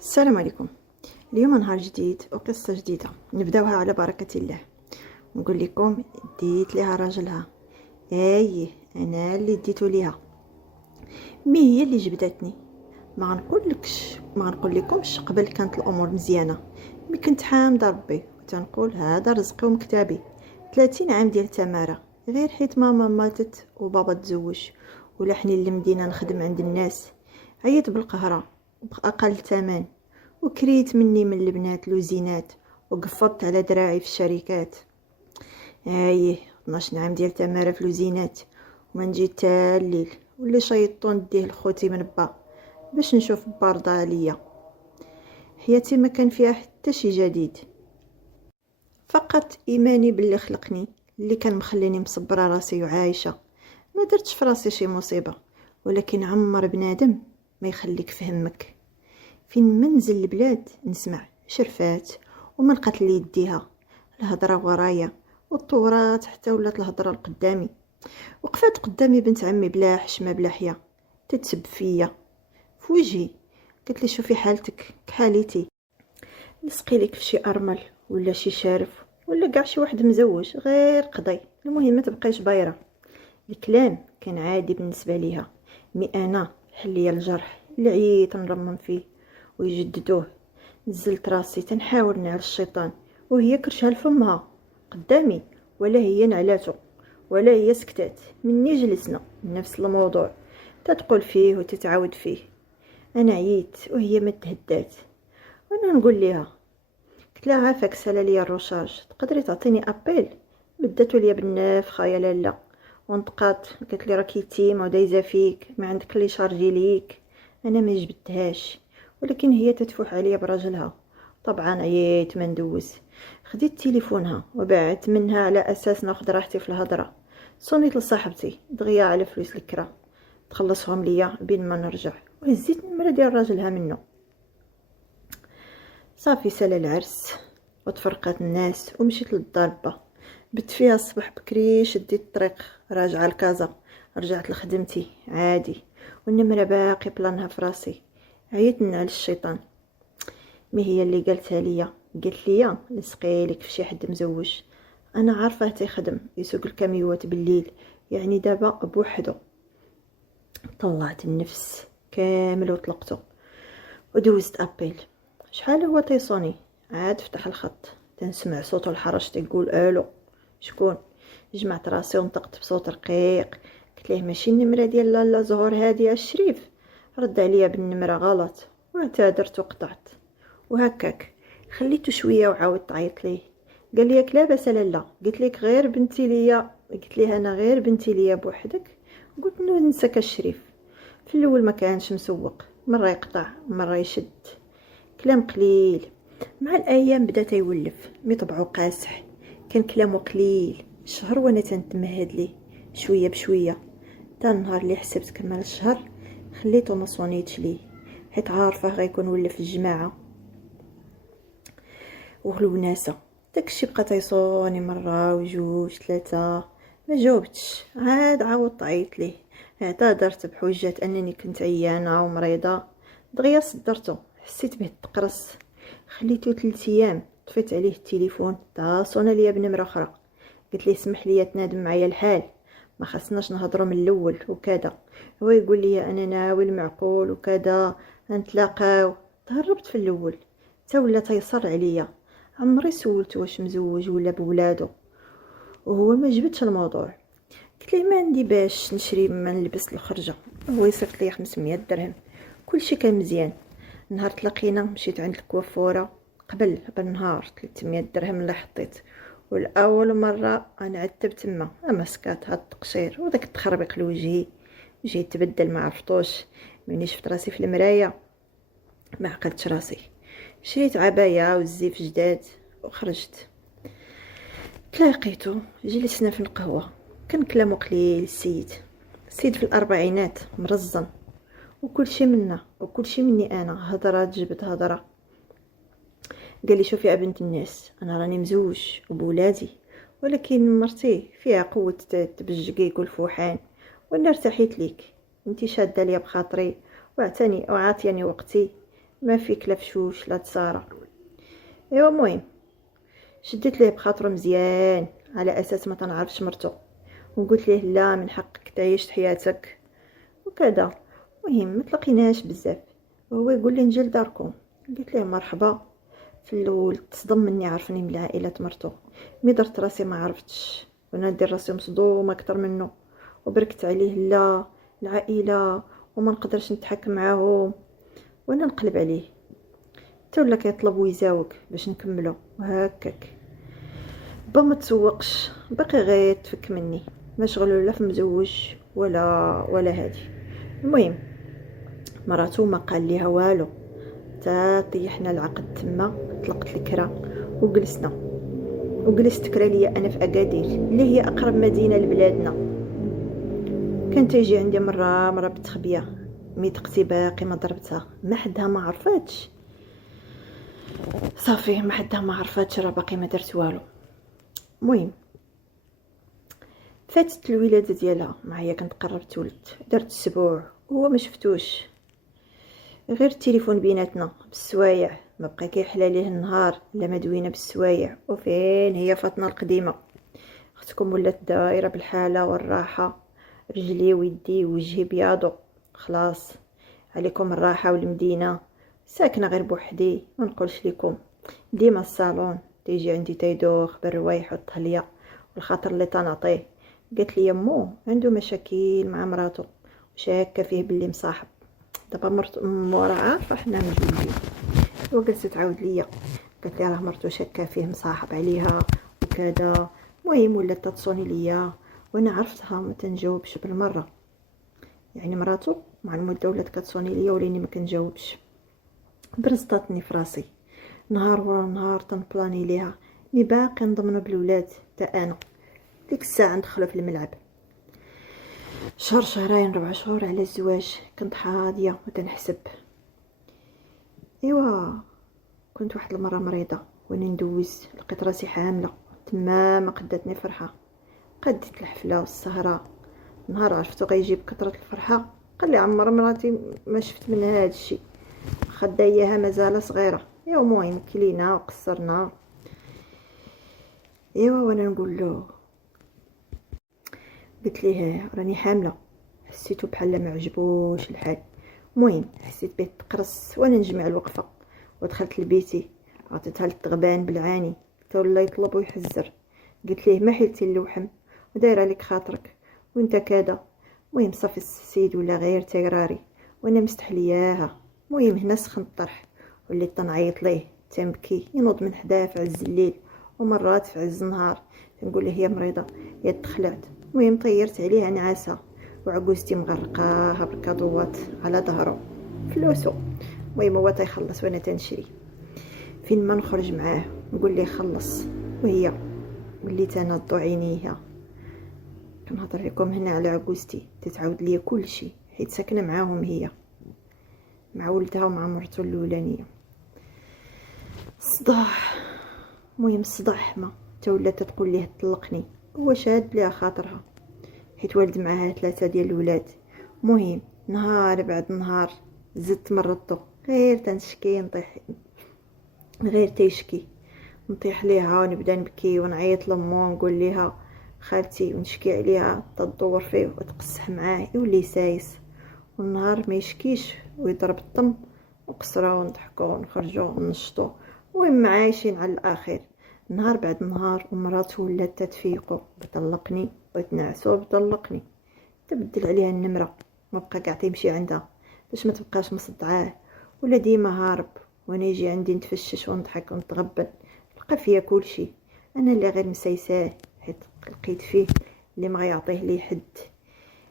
السلام عليكم. اليوم نهار جديد وقصة جديدة نبداوها على بركة الله. نقول لكم ديت ليها راجلها. ايه انا اللي ديتو ليها. مي هي اللي جبدتني. ما نقول لكمش قبل كانت الامور مزيانه. مي كنت حامده ربي وتنقول هذا رزقي ومكتابي. 30 عام ديال تماره غير حيت ماما ماتت وبابا تزوج ولحني للمدينه نخدم عند الناس. عيط بالقهره وباقل ثمن وكريت مني من البنات لوزينات وقفضت على دراعي في الشركات. 12 عام ديال تماره في لوزينات وما نجي تا الليل واللي شيطون ديه لخوتي من با باش نشوف بارضة عليا. حياتي ما كان فيها حتى شي جديد، فقط ايماني باللي خلقني اللي كان مخليني مصبره راسي وعايشه. ما درتش في راسي شي مصيبه، ولكن عمر بنادم ما يخليك في همك. فين منزل البلاد نسمع شرفات وما لقات لي يديها الهضره ورايا والطورات حتى ولات الهضره لقدامي. وقفات قدامي بنت عمي بلا حشمه بلا حياه تتسب فيا في وجهي. قالت لي شوفي حالتك كحالتي، نسقي لك في شي ارمل ولا شي شارف ولا كاع شي واحد مزوج غير قضي، المهم ما تبقيش بايره. الكلام كان عادي بالنسبه ليها، مي انا حل ليا الجرح اللي عييت نرمم فيه ويجددوه. نزلت راسي تنحاول نعل الشيطان وهي كرشها لفمها قدامي، ولا هي نعلاتو ولا هي سكتات. مني جلسنا نفس الموضوع تتقول فيه وتتعاود فيه. انا عييت وهي ما تهدات. وانا نقول ليها قلت لها عافاك سالا ليا الروشاج تقدري تعطيني ابيل؟ بداتو ليا بالنفخه يا لالا ونطقات. قالت لي راكي تيمه ودايزه فيك ما عندك اللي شارجي ليك. انا ما جبدتهاش، ولكن هي تتفوح عليا براجلها. طبعا عييت ما ندوز. خديت تليفونها وبعت منها على اساس ناخذ راحتي في الهضره. صونيت لصاحبتي دغيا على فلوس الكرا تخلصهم ليا بين ما نرجع، وهزيت النمره ديال راجلها منه. صافي سالا العرس وتفرقات الناس ومشيت للضربه. بت فيها الصبح بكري شديت الطريق راجعه لكازا. رجعت لخدمتي عادي والنمره باقي بلانها في راسي. عييت على الشيطان. مي هي اللي قالتها ليا، قالت ليا نسقيلك في شي حد مزوج. انا عارفه تيخدم يسوق الكاميوات بالليل، يعني دابا بوحدو. طلعت النفس كامل وطلقته ودوزت ابيل. شحال هو تيصوني عاد فتح الخط تنسمع صوته الحرش تيقول الو شكون. جمعت راسي ونطقت بصوت رقيق. قلت ليه ماشي النمره ديال لالا زهور هادي الشريف؟ رد عليا بالنمره غلط واعتذرت وقطعت. وهكاك خليته شويه وعاودت عيط ليه. قال لي لا باس لالا. قلت لك غير بنتي ليا، قلت ليه انا غير بنتي ليا بوحدك. قلت له نساك الشريف. في الاول ما كانش مسوق، مره يقطع مره يشد كلام قليل. مع الايام بدا تيولف مي طبعو قاسح. كان كلامه قليل شهر وانا تنتمهد ليه شويه بشويه. تا النهار اللي حسبت كمل الشهر خليته ما صونيتش ليه، حيت عارفه غيكون ولف الجماعه والوناسه. داكشي بقى تيصوني مره وجوج ثلاثه ما جاوبتش. عاد عاودت عيط ليه، اعتذرت بحجه انني كنت عيانه ومريضه. دغيا صدرته حسيت به تقرص. خليته 3 ايام طفيت عليه التليفون تا صونا ليا بنمره اخرى. قلت ليه اسمح لي تنادم معايا الحال، ما خصناش نهضروا من الاول وكذا. هو يقول لي انا ناوي المعقول وكذا نتلاقاو. تهربت في الاول تا ولا تيصر عليا. عمري سولته واش مزوج ولا بولادو وهو ما جبدش الموضوع. قلت ليه ما عندي باش نشري ما نلبس الخرجه. هو يصيفط لي 500 درهم. كلشي كان مزيان. نهار تلاقينا مشيت عند الكوافوره قبل بنهار 300 درهم اللي حطيت. والاول مره انا عتبت تما مسكات هاد التقشير وداك التخربيق لوجهي. وجهي تبدل ما عرفتوش. ملي شفت راسي في المرايه ما عقلتش راسي. شريت عبايه والزيف جداد وخرجت. تلاقيتو جلسنا في القهوه. كان كلامو قليل. السيد في الاربعينات مرزن وكل شيء منا وكل شيء مني. انا هضره جبت هضره. قال لي شوفي يا بنت الناس، انا راني مزوج وبولادي، ولكن مرتي فيها قوه تبجقيك والفوحان وانا ارتحيت ليك. انتي شاده ليا بخاطري وعطاني وعاطياني وقتي. ما فيك لا فشوش لا تصارى. ايوا المهم شديت ليه بخاطره مزيان على اساس ما تنعرفش مرتو، وقلت ليه لا من حقك تعيش حياتك وكذا. المهم ما تلاقيناش بزاف، وهو يقول لي نجي لداركم. قلت ليه مرحبا. في الاول تصدم مني عرفني من عائله مرتو، مي درت راسي ما عرفتش وانا ندير راسي مصدوم اكثر منه، وبركت عليه لا العائله وما نقدرش نتحكم معاهم، وانا نقلب عليه حتى ولا كيطلب ويزاوق باش نكملو وهكاك. با ما تسوقش باقي غير تفك مني، ما شغلو لا في مزوج ولا هادي. المهم مراتو ما قال ليها والو، تا طيحنا العقد تما، طلقت الكرا وجلسنا. وجلست كرا ليا انا في اكادير اللي هي اقرب مدينه لبلادنا. كانت تيجي عندي مره بالتخبيه، ميتقتي باقي ما ضربتها، ما حدها ما عرفاتش. صافي ما حدها ما عرفاتش، راه باقي ما درت والو. المهم فاتت الولاده ديالها معايا، كنت قربت تولد، درت اسبوع وهو ما شفتوش، غير التليفون بيناتنا بالسوايع، ما بقى كيحلى ليه النهار الا ما دوينا بالسوايع. وفين هي فاطمه القديمه، اختكم ولات دايره بالحاله والراحه، رجلي ويدي ووجهي بياضو، خلاص عليكم الراحه والمدينه. ساكنه غير بوحدي، ما نقولش لكم ديما الصالون تيجي عندي تيدوخ بالروايح والطهليه والخاطر اللي تنعطيه. قالت لي يمو عنده مشاكل مع مراته وشاكه فيه باللي مصاحب. دابا مورا عارفه حنا مجوجين، وجلست تعاود ليا قالت لي راه مرتو شاكه فيه مصاحب عليها وكذا. المهم ولات تتصوني ليا وانا عرفتها ما تنجاوبش بالمره، يعني مراتو مع المده ولات كتصوني ليا ولاني ما كنجاوبش. برزطاتني في راسي نهار ورا نهار تنبلاني ليها، مي باقي نضمن بالولاد تا انا. ديك الساعه ندخلو في الملعب، شهر شهرين 4 شهور على الزواج، كنت حاضيه وتنحسب. ايوا كنت واحد المره مريضه وانا ندوز، لقيت راسي حامله تماما، قدتني فرحه، قدت الحفله والسهره. نهار عرفتو غيجيب كثره الفرحه قال لي عمر مراتي ما شفت منها هذا الشيء، خدا اياها مازال صغيره. ايوا المهم كلينا وقصرنا. ايوا وانا نقول له قلت ليه راني حامله، حسيتو بحال ما عجبوش الحال. المهم حسيت بيه تقرص وانا نجمع الوقفه، ودخلت لبيتي عطيتها للتغبان بالعاني حتى ولا يطلب ويحزر. قلت ليه ما حيلتي اللوحم ودايره لك خاطرك وانت كذا. المهم صافي السيد ولا غير تيراري وانا مستحلياها. المهم هنا سخن الطرح وليت تنعيط ليه تنبكي، ينوض من حداه في عز الليل ومرات في عز النهار، تنقول له هي مريضه يا تخلعت. المهم طيرت عليها نعاسه وعجوزتي مغرقاها بالكادوات على ظهره فلوسو. المهم هو تيخلص وانا تنشري، فين ما نخرج معاه نقول ليه خلص، وهي وليت انا ضو عينيها. كنهضر لكم هنا على عجوزتي تتعاود ليا كل شيء، حيت ساكنه معاهم هي مع ولدها ومع مرتو الاولانيه. صداح. المهم الصداع حما تا ولات تقول ليه طلقني، هو شاد ليها خاطرها حيت والد معاها 3 ديال الولاد. المهم نهار بعد نهار زدت مرضتو، غير تنشكي نطيح، غير تيشكي نطيح ليها ونبدا نبكي ونعيط لامو ونقول ليها خالتي ونشكي عليها تدور فيه وتقصح معاه يولي سايس، والنهار ما يشكيش ويضرب الطم وقصرة ونضحكوا ونخرجوا ونشطوا. المهم عايشين على الاخر نهار بعد نهار. ومراته ولات تتفيقو بطلقني وتنعسو بطلقني، تبدل عليها النمره، ما بقى كاع تيمشي عندها باش ما تبقاش مصدعاه، ولا ديما هارب وانا يجي عندي نتفشش ونضحك ونتغبن. لقى فيا كلشي، انا اللي غير مسيساه حيت لقيت فيه اللي ما غيعطيه لي حد.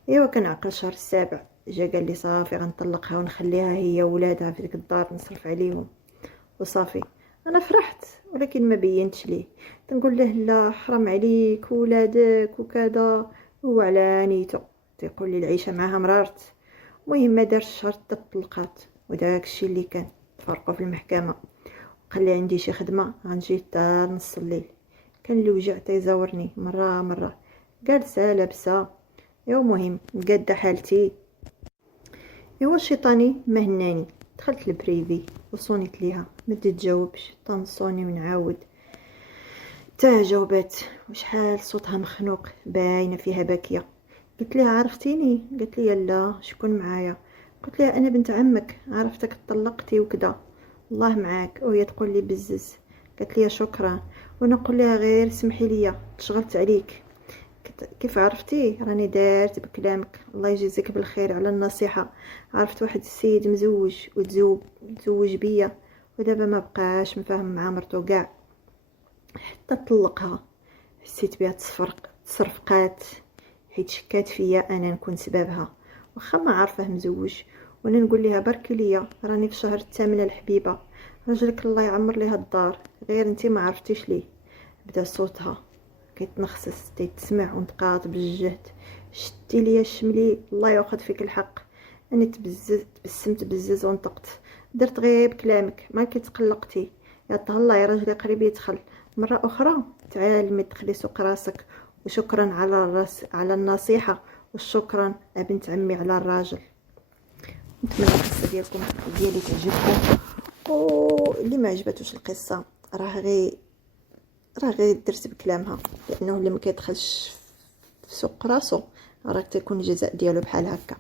ايوا كنعقل الشهر السابع جا قال لي صافي غنطلقها ونخليها هي وولادها في ديك الدار نصرف عليهم وصافي. انا فرحت ولكن ما بينتش ليه، تنقول له لا حرام عليك ولادك وكذا، هو على نيته تيقول لي العيشه معاها مرارت. المهم ما دارش شهر طلقات، وداك الشيء اللي كان تفرقوا في المحكمه. قال لي عندي شي خدمه غنجي حتى نص الليل، كان الوجع تيزاورني مره جالسه لابسه. ايوا المهم قاده حالتي. ايوا الشيطاني ما هناني، دخلت البريفي وصونيت ليها ما تجاوبش، طنصوني ونعاود تا جاوبات وشحال صوتها مخنوق باينه فيها باكيه. قلت لها عرفتيني؟ قالت لي لا، شكون معايا؟ قلت لها انا بنت عمك، عرفتك طلقتي وكذا، الله معاك. وهي تقول لي بزز. قالت لي شكرا، وانا نقول لها غير سمحي لي تشغلت عليك. كيف عرفتي؟ راني دارت بكلامك، الله يجزيك بالخير على النصيحه. عرفت واحد السيد مزوج وتزوج بيا، ودابا ما بقاش مفاهم مع مرتو كاع، حتى طلقها. حسيت بها تصرفقات حيت شكات فيا انا نكون سببها، واخا ما عارفه مزوج. وانا نقول لها بركي ليا راني في شهر الثامن الحبيبه، رجلك الله يعمر ليها الدار، غير انتي ما عرفتيش ليه. بدا صوتها كيتنخسس تسمع ونتقاط بالجهد. شتي ليا الشملي، الله ياخذ فيك الحق. انا تبسمت بزز ونطقت. درت غير بكلامك ما كتقلقتي. يا طهلا يا راجلي قريب يدخل مره اخرى، تعالي تدخلي سوق راسك. وشكرا على النصيحه، وشكرا بنت عمي على الراجل. نتمنى القصه ديالكم ديالي تعجبكم، واللي ما عجبتوش القصه راه غير درت بكلامها، لانه اللي ما كيدخلش في سوق راسو راه تيكون الجزاء ديالو بحال هكا.